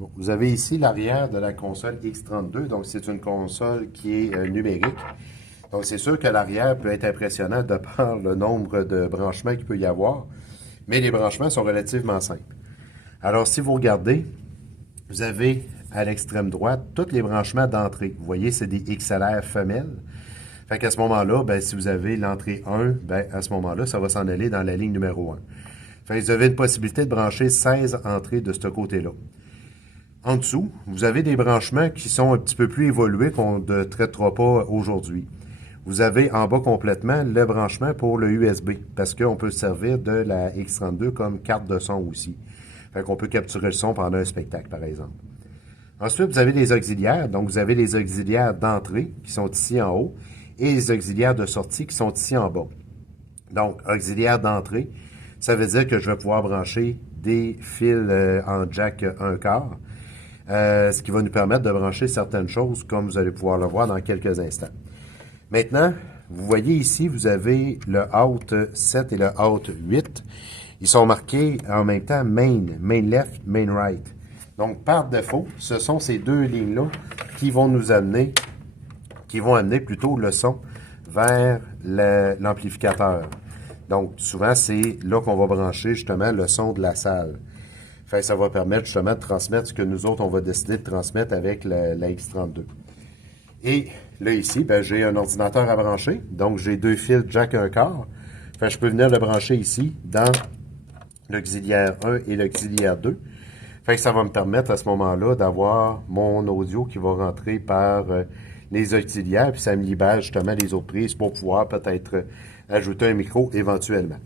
Bon, vous avez ici l'arrière de la console X32, donc c'est une console qui est numérique. Donc c'est sûr que l'arrière peut être impressionnant de par le nombre de branchements qu'il peut y avoir, mais les branchements sont relativement simples. Alors si vous regardez, vous avez à l'extrême droite tous les branchements d'entrée. Vous voyez, c'est des XLR femelles. Fait qu'à ce moment-là, ben, si vous avez l'entrée 1, ben, à ce moment-là, ça va s'en aller dans la ligne numéro 1. Fait que vous avez une possibilité de brancher 16 entrées de ce côté-là. En dessous, vous avez des branchements qui sont un petit peu plus évolués qu'on ne traitera pas aujourd'hui. Vous avez en bas complètement le branchement pour le USB, parce qu'on peut se servir de la X32 comme carte de son aussi. Fait qu'on peut capturer le son pendant un spectacle, par exemple. Ensuite, vous avez les auxiliaires. Donc, vous avez les auxiliaires d'entrée qui sont ici en haut et les auxiliaires de sortie qui sont ici en bas. Donc, auxiliaire d'entrée, ça veut dire que je vais pouvoir brancher des fils en jack 1/4, ce qui va nous permettre de brancher certaines choses, comme vous allez pouvoir le voir dans quelques instants. Maintenant, vous voyez ici, vous avez le Out 7 et le Out 8. Ils sont marqués en même temps Main Left, Main Right. Donc, par défaut, ce sont ces deux lignes-là qui vont nous amener, qui vont amener plutôt le son vers l'amplificateur. Donc, souvent, c'est là qu'on va brancher justement le son de la salle. Fait, ça va permettre justement de transmettre ce que nous autres, on va décider de transmettre avec la X32. Et là, ici, ben, j'ai un ordinateur à brancher. Donc, j'ai deux fils jack 1/4. Fait, je peux venir le brancher ici dans l'auxiliaire 1 et l'auxiliaire 2. Fait que ça va me permettre à ce moment-là d'avoir mon audio qui va rentrer par les auxiliaires, puis ça me libère justement les autres prises pour pouvoir peut-être ajouter un micro éventuellement.